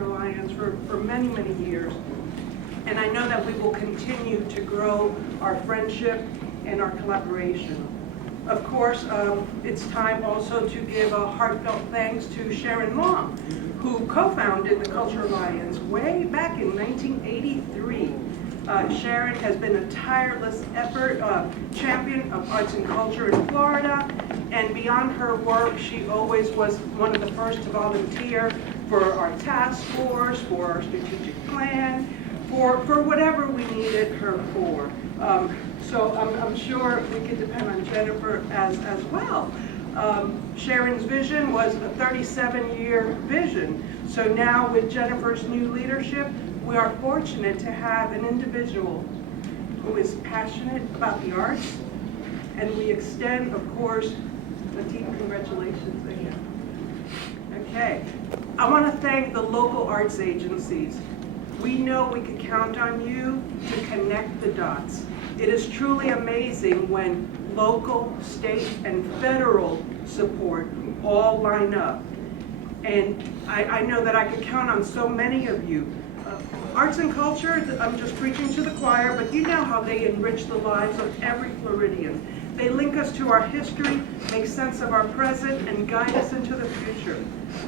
Culture Alliance for many, many years. And I know that we will continue to grow our friendship and our collaboration. Of course, it's time also to give a heartfelt thanks to Sharon Long, who co-founded the Culture Alliance way back in 1983. Sharon has been a tireless champion of arts and culture in Florida, and beyond her work, she always was one of the first to volunteer for our task force, for our strategic plan, for whatever we needed her for. So I'm sure we could depend on Jennifer as well. Sharon's vision was a 37-year vision. So now with Jennifer's new leadership, we are fortunate to have an individual who is passionate about the arts, and we extend, of course, a deep congratulations again. Okay, I want to thank the local arts agencies. We know we can count on you to connect the dots. It is truly amazing when local, state, and federal support all line up. And I know that I can count on so many of you. Arts and culture, I'm just preaching to the choir, but you know how they enrich the lives of every Floridian. They link us to our history, make sense of our present, and guide us into the future.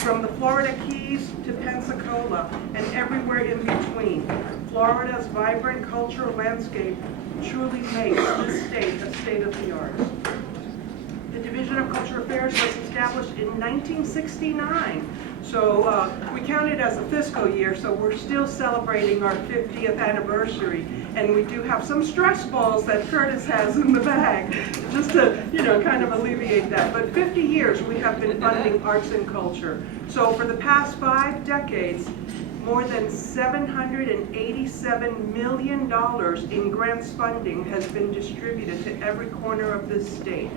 From the Florida Keys to Pensacola and everywhere in between, Florida's vibrant cultural landscape truly makes this state a state of the arts. The Division of Cultural Affairs was established in 1969. So we count it as a fiscal year, so we're still celebrating our 50th anniversary. And we do have some stress balls that Curtis has in the bag, just to, kind of alleviate that. But 50 years we have been funding arts and culture. So for the past 5 decades, more than $787 million in grants funding has been distributed to every corner of this state.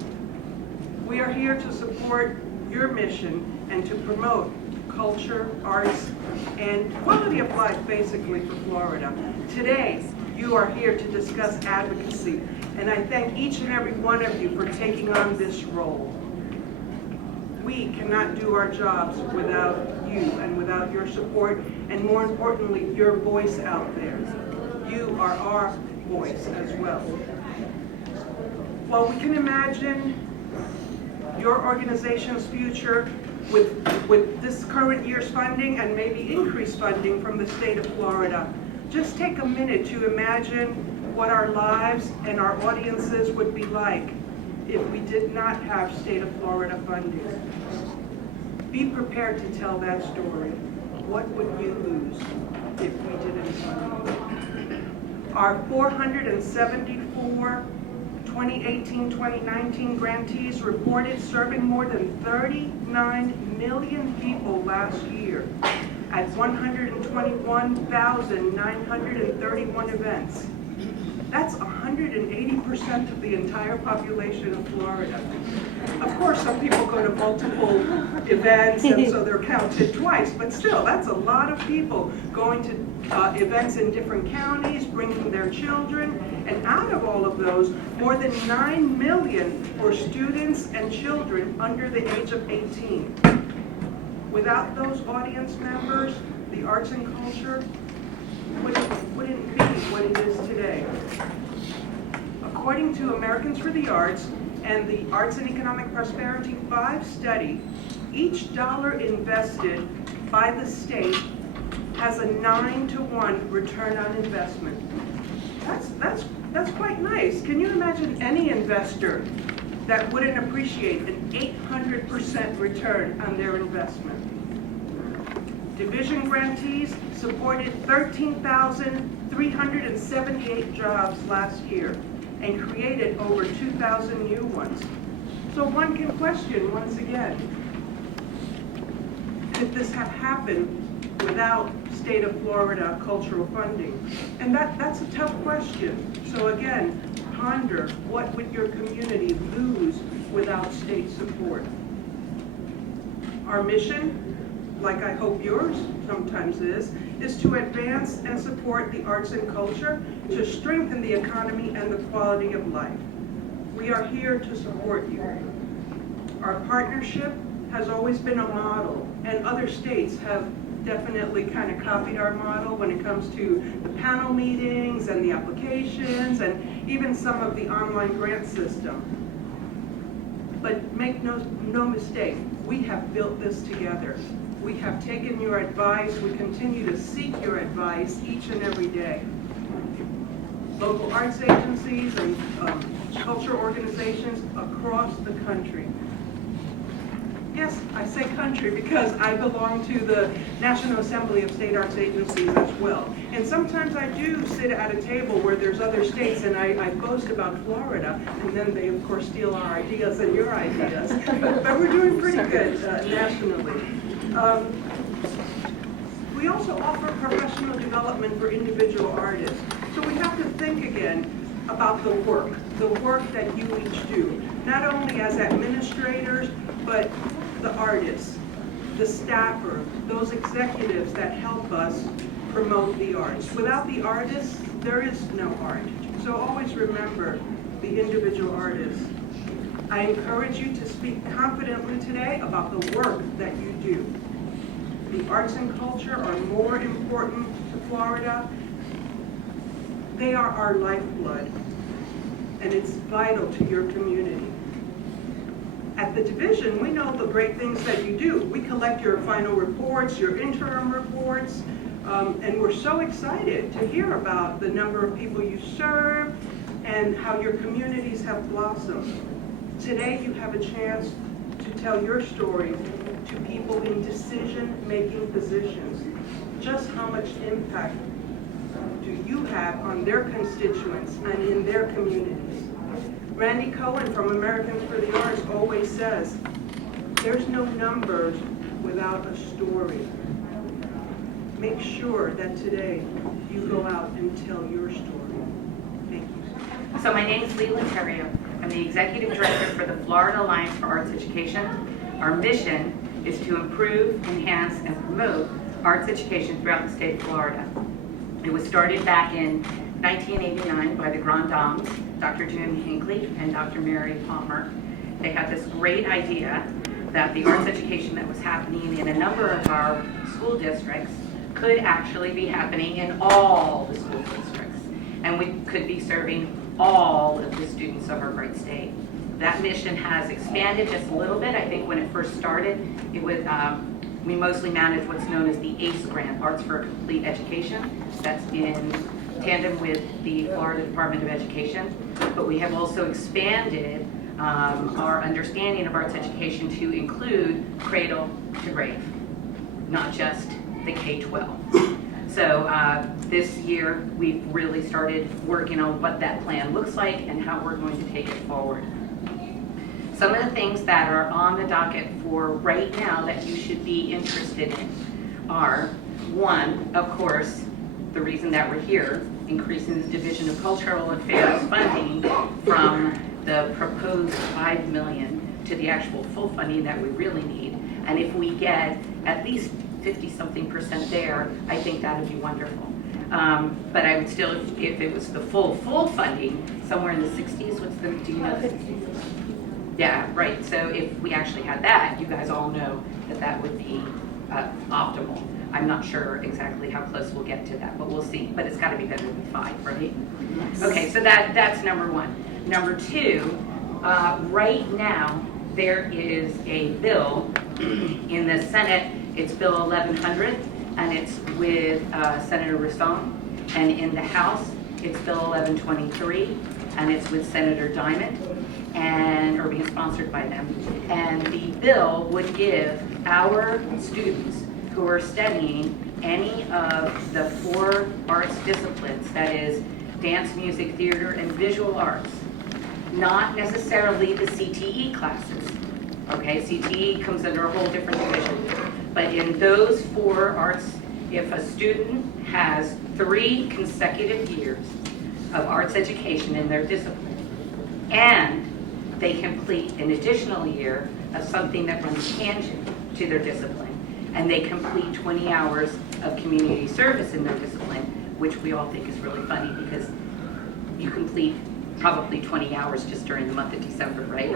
We are here to support your mission and to promote culture, arts, and quality of life, basically, for Florida. Today, you are here to discuss advocacy, and I thank each and every one of you for taking on this role. We cannot do our jobs without you and without your support, and more importantly, your voice out there. You are our voice as well. While we can imagine your organization's future with this current year's funding and maybe increased funding from the state of Florida, just take a minute to imagine what our lives and our audiences would be like if we did not have state of Florida funding. Be prepared to tell that story. What would you lose if we didn't fund? Our 474 2018-2019 grantees reported serving more than 39 million people last year at 121,931 events. That's 180% of the entire population of Florida. Of course, some people go to multiple events, and so they're counted twice, but still, that's a lot of people going to events in different counties, bringing their children, and out of all of those, more than 9 million were students and children under the age of 18. Without those audience members, the arts and culture wouldn't be what it is today. According to Americans for the Arts and the Arts and Economic Prosperity 5 study, each dollar invested by the state has a 9-to-1 return on investment. That's quite nice. Can you imagine any investor that wouldn't appreciate an 800% return on their investment? Division grantees supported 13,378 jobs last year and created over 2,000 new ones. So one can question once again, could this have happened without state of Florida cultural funding? And that's a tough question. So again, ponder, what would your community lose without state support? Our mission, like I hope yours sometimes is to advance and support the arts and culture, to strengthen the economy and the quality of life. We are here to support you. Our partnership has always been a model, and other states have definitely kind of copied our model when it comes to the panel meetings and the applications and even some of the online grant system. But make no mistake, we have built this together. We have taken your advice. We continue to seek your advice each and every day. Local arts agencies and culture organizations across the country. Yes, I say country because I belong to the National Assembly of State Arts Agencies as well. And sometimes I do sit at a table where there's other states and I boast about Florida, and then they of course steal our ideas and your ideas. But we're doing pretty good nationally. We also offer professional development for individual artists. So we have to think again about the work that you each do, not only as administrators, but the artists, the staffer, those executives that help us promote the arts. Without the artists, there is no art. So always remember the individual artists. I encourage you to speak confidently today about the work that you do. The arts and culture are more important to Florida. They are our lifeblood, and it's vital to your community. At the division, we know the great things that you do. We collect your final reports, your interim reports, and we're so excited to hear about the number of people you serve and how your communities have blossomed. Today, you have a chance to tell your story to people in decision-making positions. Just how much impact do you have on their constituents and in their communities? Randy Cohen from Americans for the Arts always says, there's no numbers without a story. Make sure that today you go out and tell your story. Thank you. So my name is Leland Terrio. I'm the Executive Director for the Florida Alliance for Arts Education. Our mission is to improve, enhance, and promote arts education throughout the state of Florida. It was started back in 1989 by the Grand Dames, Dr. June Hinckley and Dr. Mary Palmer. They had this great idea that the arts education that was happening in a number of our school districts could actually be happening in all the school districts. And we could be serving all of the students of our great state. That mission has expanded just a little bit. I think when it first started, it was we mostly managed what's known as the ACE grant, Arts for a Complete Education. That's in tandem with the Florida Department of Education. But we have also expanded our understanding of arts education to include cradle to grave, not just the K-12. So this year, we've really started working on what that plan looks like and how we're going to take it forward. Some of the things that are on the docket for right now that you should be interested in are, one, of course, the reason that we're here, increasing the Division of Cultural Affairs funding from the proposed $5 million to the actual full funding that we really need. And if we get at least 50-something% there, I think that would be wonderful. But I would still, if it was the full funding, somewhere in the 60s, what's the, do you know? 60s. Yeah, right. So if we actually had that, you guys all know that that would be optimal. I'm not sure exactly how close we'll get to that, but we'll see. But it's got to be better than 5, right? Yes. Okay, so that's number one. Number two, right now there is a bill in the Senate. It's Bill 1100, and it's with Senator Rousseau. And in the House, it's Bill 1123, and it's with Senator Diamond, and or being sponsored by them. And the bill would give our students who are studying any of the 4 arts disciplines, that is dance, music, theater, and visual arts, not necessarily the CTE classes. Okay, CTE comes under a whole different division. But in those 4 arts, if a student has 3 consecutive years of arts education in their discipline, and they complete an additional year of something that runs tangent to their discipline, and they complete 20 hours of community service in their discipline, which we all think is really funny because you complete probably 20 hours just during the month of December, right?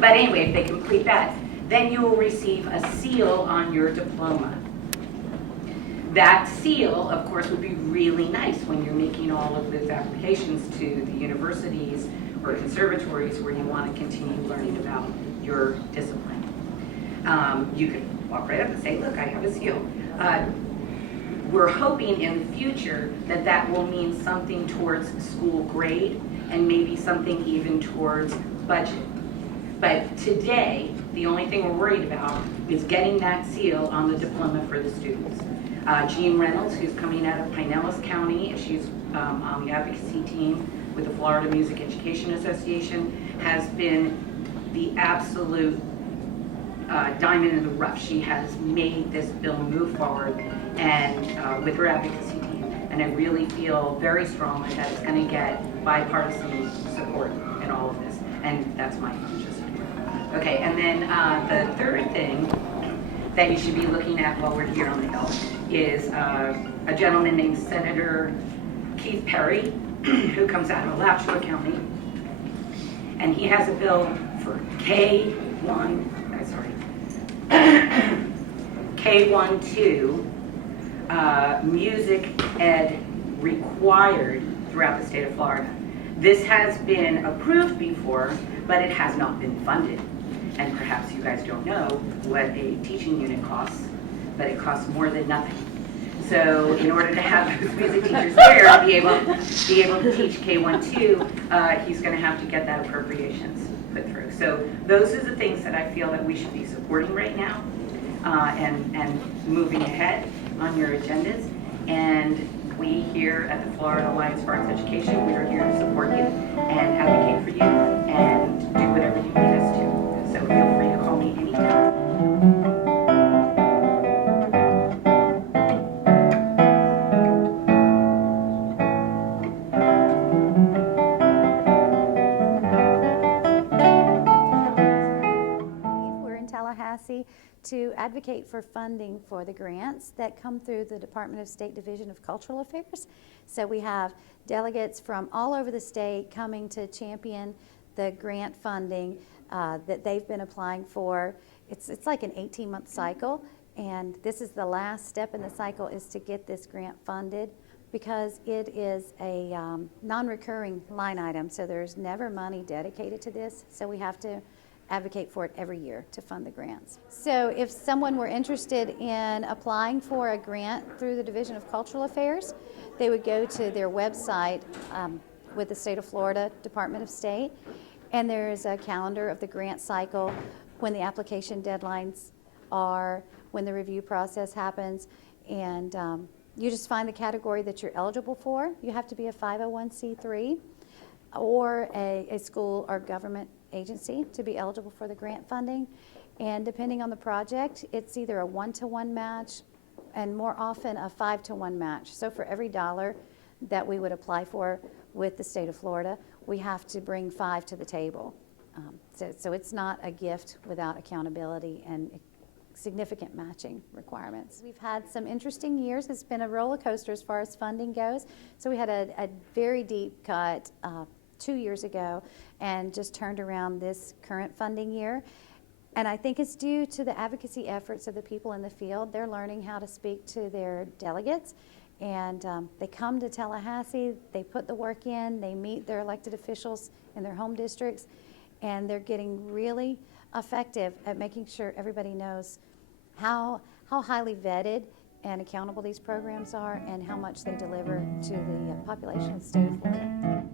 But anyway, if they complete that, then you will receive a seal on your diploma. That seal, of course, would be really nice when you're making all of those applications to the universities or conservatories where you want to continue learning about your discipline. You could walk right up and say, look, I have a seal. We're hoping in the future that that will mean something towards school grade and maybe something even towards budget. But today, the only thing we're worried about is getting that seal on the diploma for the students. Jean Reynolds, who's coming out of Pinellas County, she's on the advocacy team with the Florida Music Education Association, has been the absolute diamond in the rough. She has made this bill move forward and with her advocacy team. And I really feel very strongly that it's going to get bipartisan support in all of this. And that's my just. Okay, and then the third thing that you should be looking at while we're here on the Hill is a gentleman named Senator Keith Perry, who comes out of Alachua County. And he has a bill for K-12 music ed required throughout the state of Florida. This has been approved before, but it has not been funded. And perhaps you guys don't know what a teaching unit costs, but it costs more than nothing. So in order to have those music teachers there to be able to teach K-12, he's going to have to get that appropriations put through. So those are the things that I feel that we should be supporting right now and moving ahead on your agendas. And we here at the Florida Alliance for Arts Education, we are here to support you and advocate for you and do whatever you need us to. So feel free to call me anytime. We're in Tallahassee to advocate for funding for the grants that come through the Department of State Division of Cultural Affairs. So we have delegates from all over the state coming to champion the grant funding that they've been applying for. It's like an 18-month cycle, and this is the last step in the cycle is to get this grant funded because it is a non-recurring line item, so there's never money dedicated to this, so we have to advocate for it every year to fund the grants. So if someone were interested in applying for a grant through the Division of Cultural Affairs, they would go to their website with the State of Florida Department of State, and there is a calendar of the grant cycle, when the application deadlines are, when the review process happens, and you just find the category that you're eligible for. You have to be a 501c3 or a school or government agency to be eligible for the grant funding. And depending on the project, it's either a 1-to-1 match and more often a 5-to-1 match. So for every dollar that we would apply for with the state of Florida, we have to bring 5 to the table. So it's not a gift without accountability and significant matching requirements. We've had some interesting years. It's been a roller coaster as far as funding goes. So we had a very deep cut 2 years ago and just turned around this current funding year. And I think it's due to the advocacy efforts of the people in the field. They're learning how to speak to their delegates, and they come to Tallahassee, they put the work in, they meet their elected officials in their home districts, and they're getting really effective at making sure everybody knows how highly vetted and accountable these programs are and how much they deliver to the population of the state of Florida.